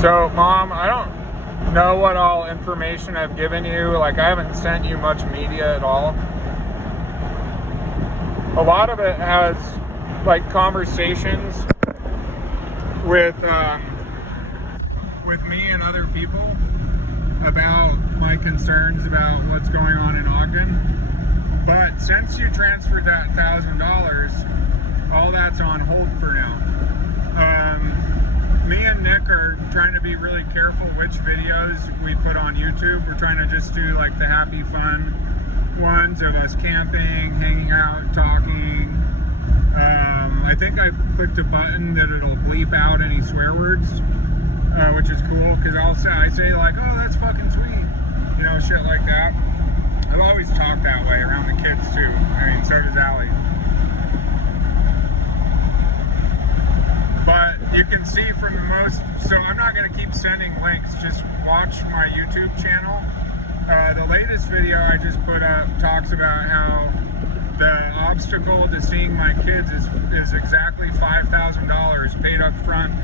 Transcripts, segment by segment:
So, Mom, I don't know what all information I've given you. Like, I haven't sent you much media at all. A lot of it has, like, conversations with me and other people about my concerns about what's going on in Ogden. But since you transferred that $1,000, all that's on hold for now. Me and Nick are trying to be really careful which videos we put on YouTube. We're trying to just do like the happy, fun ones of us camping, hanging out, talking. I think I clicked a button that it'll bleep out any swear words, which is cool, because I say like, oh, that's fucking sweet, you know, shit like that. I've always talked that way around the kids too. I mean, so does Allie. But you can see from the most, so I'm not going to keep sending links, just watch my YouTube channel. The latest video I just put up talks about how the obstacle to seeing my kids is exactly $5,000 paid up front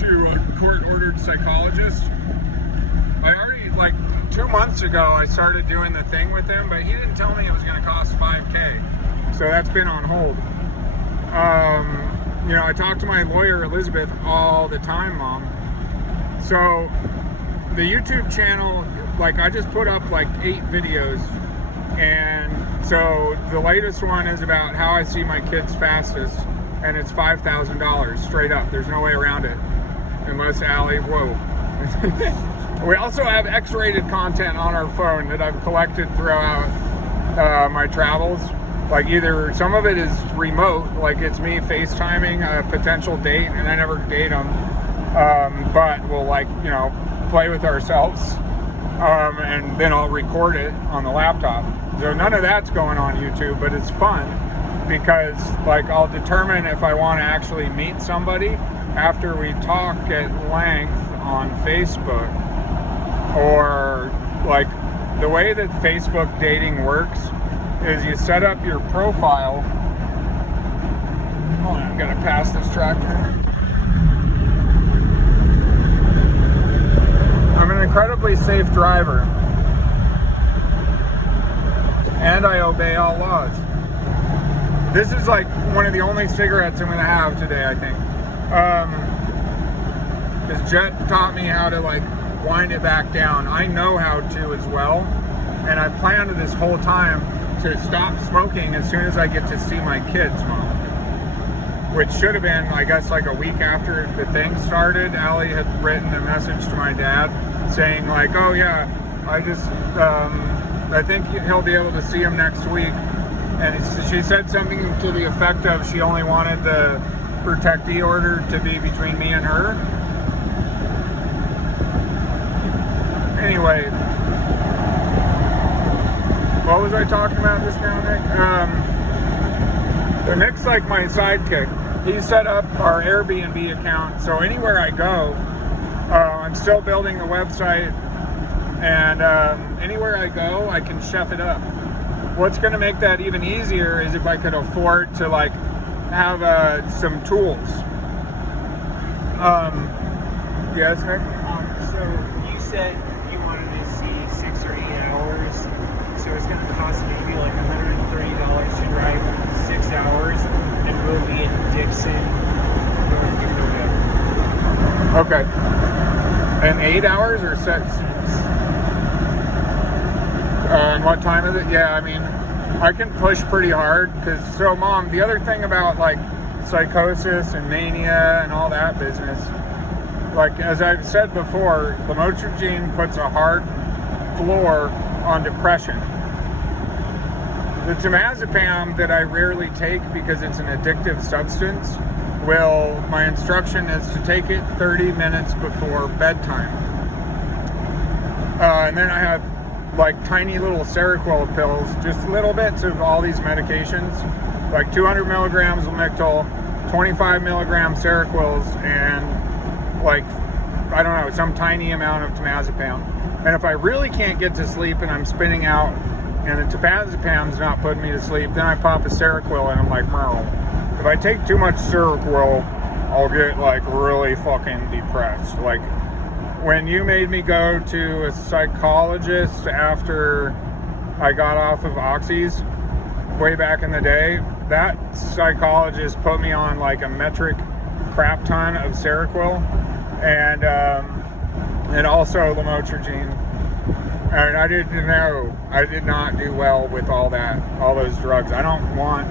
to a court-ordered psychologist. I already, like 2 months ago, I started doing the thing with him, but he didn't tell me it was going to cost $5K. So that's been on hold. You know, I talk to my lawyer, Elizabeth, all the time, Mom. So the YouTube channel, like, I just put up like 8 videos. And so the latest one is about how I see my kids fastest. And it's $5,000 straight up. There's no way around it. Unless Allie, whoa. We also have X-rated content on our phone that I've collected throughout my travels. Like, either some of it is remote, like it's me FaceTiming a potential date, and I never date them, but we'll, like, you know, play with ourselves, and then I'll record it on the laptop. So none of that's going on YouTube, but it's fun because, like, I'll determine if I want to actually meet somebody after we talk at length on Facebook. Or, like, the way that Facebook dating works is you set up your profile. Hold on, I'm gonna pass this tractor. I'm an incredibly safe driver, and I obey all laws. This is like one of the only cigarettes I'm gonna have today, I think. This Jet taught me how to, like, wind it back down. I know how to as well, and I planned this whole time to stop smoking as soon as I get to see my kids, Mom. Which should have been, I guess, like a week after the thing started. Allie had written a message to my dad saying, like, oh yeah, I think he'll be able to see him next week. And she said something to the effect of she only wanted the protectee order to be between me and her. Anyway, what was I talking about just now, Nick? So Nick's like my sidekick. He set up our Airbnb account, so anywhere I go, I'm still building the website, and anywhere I go, I can chef it up. What's going to make that even easier is if I could afford to, like, have some tools. Yes, Nick? So you said you wanted to see 6 or 8 hours. So it's going to cost maybe like $130 to drive 6 hours, and we'll be in Dixon, North Dakota. Okay. And 8 hours or 6? And what time is it? Yeah, I mean, I can push pretty hard because, so Mom, the other thing about, like, psychosis and mania and all that business, like, as I've said before, lamotrigine puts a hard floor on depression. The temazepam that I rarely take because it's an addictive substance, my instruction is to take it 30 minutes before bedtime. And then I have, like, tiny little Seroquel pills, just little bits of all these medications, like 200 milligrams Lamictal, 25 milligram Seroquels, and, like, I don't know, some tiny amount of temazepam. And if I really can't get to sleep and I'm spinning out and the temazepam's not putting me to sleep, then I pop a Seroquel and I'm like, Merle. If I take too much Seroquel, I'll get, like, really fucking depressed. Like, when you made me go to a psychologist after I got off of oxys way back in the day, that psychologist put me on like a metric crap ton of Seroquel and also lamotrigine. And I did not do well with all those drugs. I don't want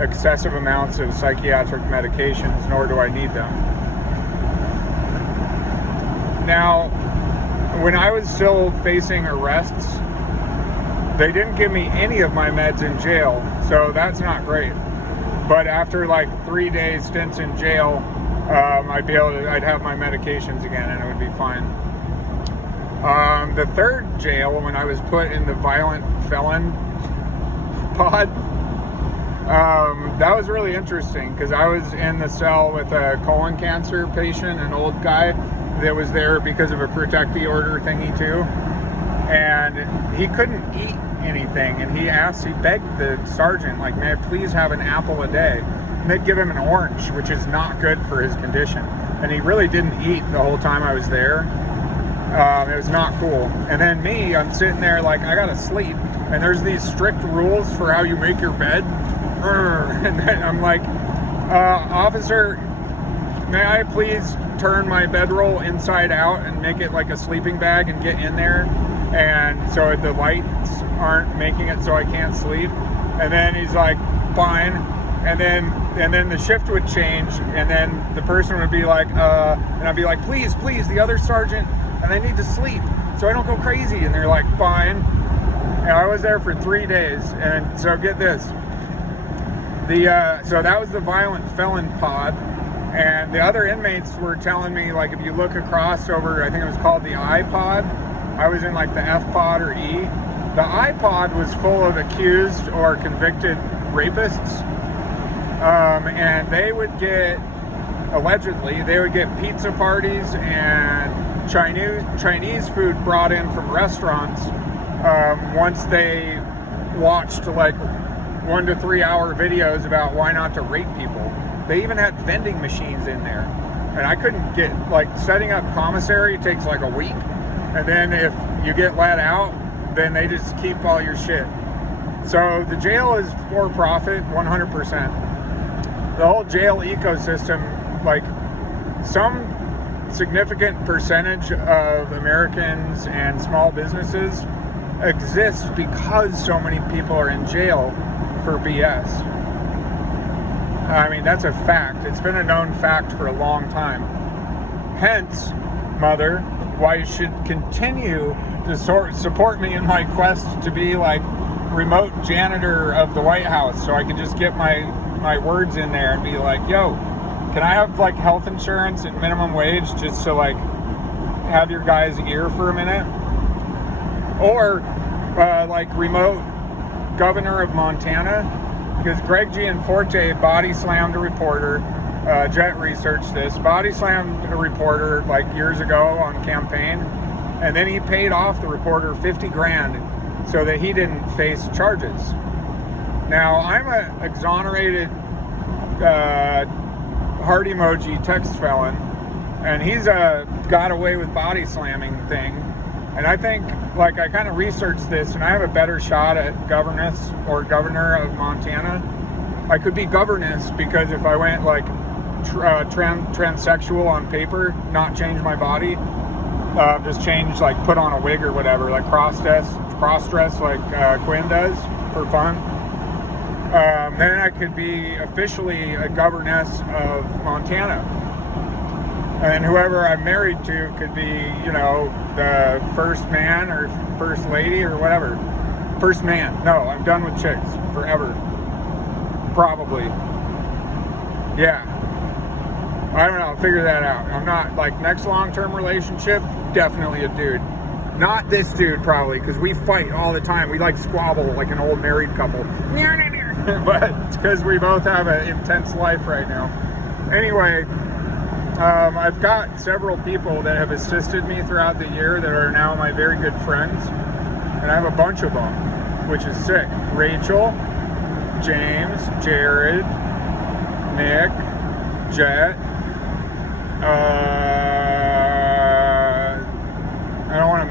excessive amounts of psychiatric medications, nor do I need them. Now, when I was still facing arrests, they didn't give me any of my meds in jail, so that's not great. But after like 3 days stints in jail, I'd have my medications again and it would be fine. The third jail, when I was put in the violent felon pod, that was really interesting because I was in the cell with a colon cancer patient, an old guy that was there because of a protectee order thingy too, and he couldn't eat anything, and he begged the sergeant, like, may I please have an apple a day? And they'd give him an orange, which is not good for his condition, and he really didn't eat the whole time I was there. It was not cool. And then me, I'm sitting there like, I gotta sleep, and there's these strict rules for how you make your bed. And then I'm like, officer, may I please turn my bedroll inside out and make it like a sleeping bag and get in there, and so the lights aren't making it so I can't sleep? And then he's like, fine. And then the shift would change, and then the person would be like, and I'd be like, please, the other sergeant, and I need to sleep so I don't go crazy. And they're like, fine. And I was there for 3 days, and so get this. So that was the violent felon pod, and the other inmates were telling me, like, if you look across over, I think it was called the I pod, I was in like the F pod or E. The I pod was full of accused or convicted rapists, and they would get, allegedly, they would get pizza parties and Chinese food brought in from restaurants once they watched like 1 to 3 hour videos about why not to rape people. They even had vending machines in there, and I couldn't get, like, setting up commissary takes like a week, and then if you get let out, then they just keep all your shit. So the jail is for profit 100%. The whole jail ecosystem, like, some significant percentage of Americans and small businesses exist because so many people are in jail for BS. I mean, that's a fact. It's been a known fact for a long time. Hence, Mother, why you should continue to support me in my quest to be like remote janitor of the White House, so I can just get my words in there and be like, yo, can I have like health insurance and minimum wage just to like have your guy's ear for a minute? Or like remote governor of Montana, because Greg Gianforte body slammed a reporter. Jet researched this. Body slammed a reporter like years ago on campaign, and then he paid off the reporter 50 grand so that he didn't face charges. Now, I'm an exonerated heart emoji text felon, and he's got away with body slamming thing. And I think, like, I kind of researched this, and I have a better shot at governess or governor of Montana. I could be governess because if I went like transsexual on paper, not change my body, just change, like, put on a wig or whatever, like cross dress like Quinn does for fun. Then I could be officially a governess of Montana. And whoever I'm married to could be, you know, the first man or first lady or whatever. First man. No, I'm done with chicks forever. Probably. Yeah. I don't know. Figure that out. I'm not, like, next long-term relationship, definitely a dude. Not this dude, probably, because we fight all the time. We, like, squabble like an old married couple. But it's because we both have an intense life right now. Anyway, I've got several people that have assisted me throughout the year that are now my very good friends. And I have a bunch of them, which is sick. Rachel, James, Jared, Nick, Jet,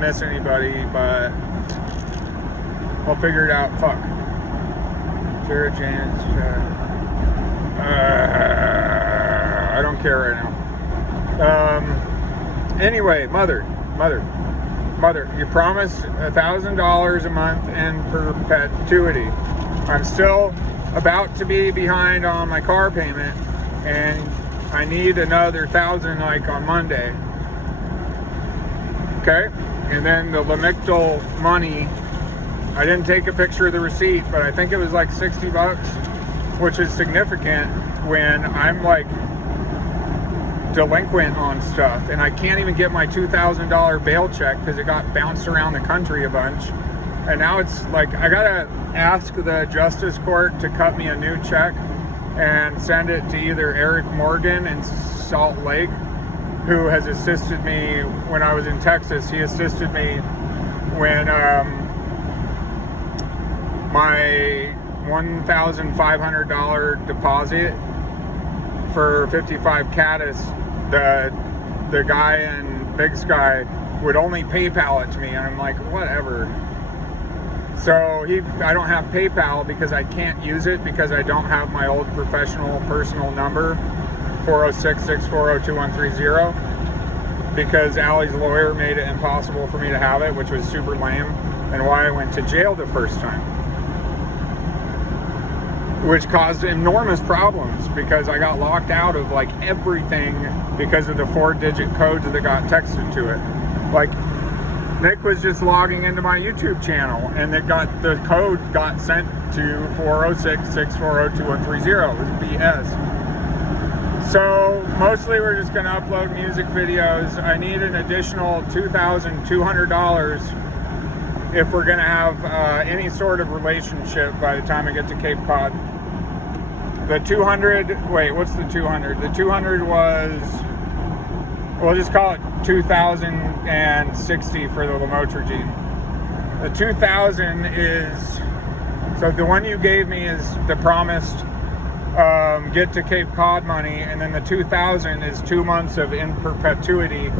miss anybody, but we'll figure it out. Fuck. Sarah James. I don't care right now. Anyway, mother, you promised $1,000 a month in perpetuity. I'm still about to be behind on my car payment, and I need another 1,000 like on Monday. Okay, and then the Lamictal money. I didn't take a picture of the receipt, but I think it was like $60, which is significant when I'm like delinquent on stuff, and I can't even get my $2,000 bail check because it got bounced around the country a bunch. And now it's like I gotta ask the Justice Court to cut me a new check and send it to either Eric Morgan in Salt Lake, who has assisted me when I was in Texas. He assisted me when my $1,500 deposit for 55 Caddis, the guy in Big Sky would only PayPal it to me, and I'm like, whatever. So I don't have PayPal because I can't use it because I don't have my old professional personal number, 406-640-2130, because Allie's lawyer made it impossible for me to have it, which was super lame, and why I went to jail the first time, which caused enormous problems because I got locked out of like everything because of the 4-digit codes that got texted to it. Like, Nick was just logging into my YouTube channel, and the code got sent to 406-640-2130. It was BS. So mostly we're just gonna upload music videos. I need an additional $2,200 if we're gonna have any sort of relationship by the time I get to Cape Cod. The 200, wait, what's the 200? The 200 was, we'll just call it 2,060 for the lamotrigine. The 2,000 is, so the one you gave me is the promised get to Cape Cod money, and then the 2,000 is 2 months of in perpetuity,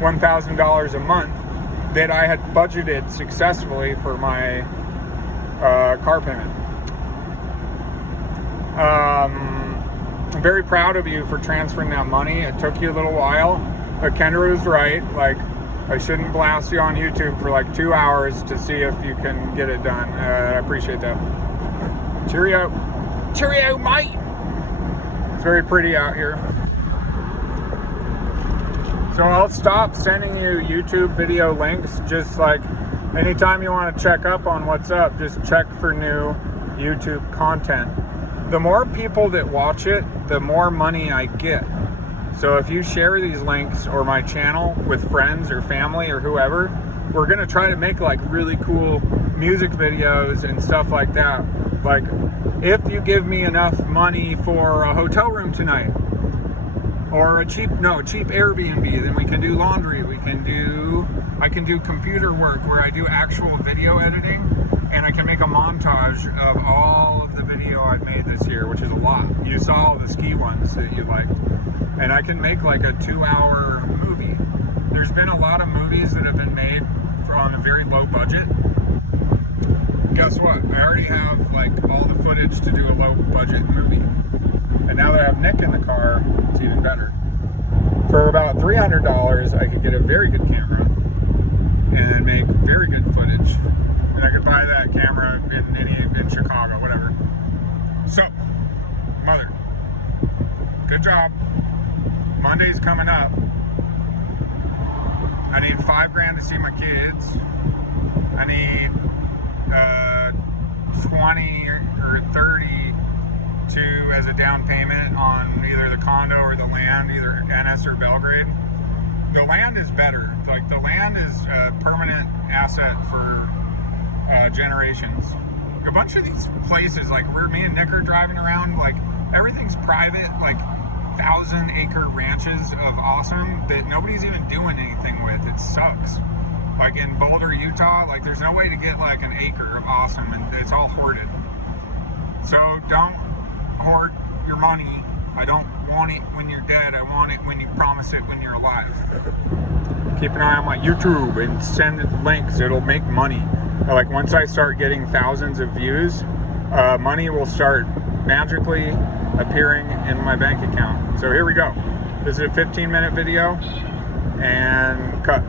$1,000 a month that I had budgeted successfully for my car payment. I'm very proud of you for transferring that money. It took you a little while, but Kendra was right. Like, I shouldn't blast you on YouTube for like 2 hours to see if you can get it done. I appreciate that. Cheerio. Cheerio, mate. It's very pretty out here. So I'll stop sending you YouTube video links. Just like anytime you want to check up on what's up, just check for new YouTube content. The more people that watch it, the more money I get. So if you share these links or my channel with friends or family or whoever, we're gonna try to make like really cool music videos and stuff like that. Like, if you give me enough money for a hotel room tonight, or a cheap Airbnb, then we can do laundry. I can do computer work where I do actual video editing, and I can make a montage of all of the video I've made this year, which is a lot. You saw all the ski ones that you liked. And I can make like a 2-hour movie. There's been a lot of movies that have been made on a very low budget. Guess what? I already have like all the footage to do a low budget movie. And now that I have Nick in the car, it's even better. For about $300, I could get a very good camera and make very good footage. And I could buy that camera in Chicago, whatever. So, mother, good job. Monday's coming up. I need $5,000 to see my kids. I need 20 or 30 as a down payment on either the condo or the land, either Ennis or Belgrade. The land is better. Like, the land is a permanent asset for generations. A bunch of these places, like where me and Nick are driving around, like everything's private, like 1,000-acre ranches of awesome that nobody's even doing anything with. It sucks. Like in Boulder, Utah, like there's no way to get like an acre of awesome, and it's all hoarded. So don't hoard your money. I don't want it when you're dead. I want it when you promise it when you're alive. keep an eye on my YouTube and send links. It'll make money. Like once I start getting thousands of views, money will start magically appearing in my bank account. So here we go. This is a 15-minute video, and cut.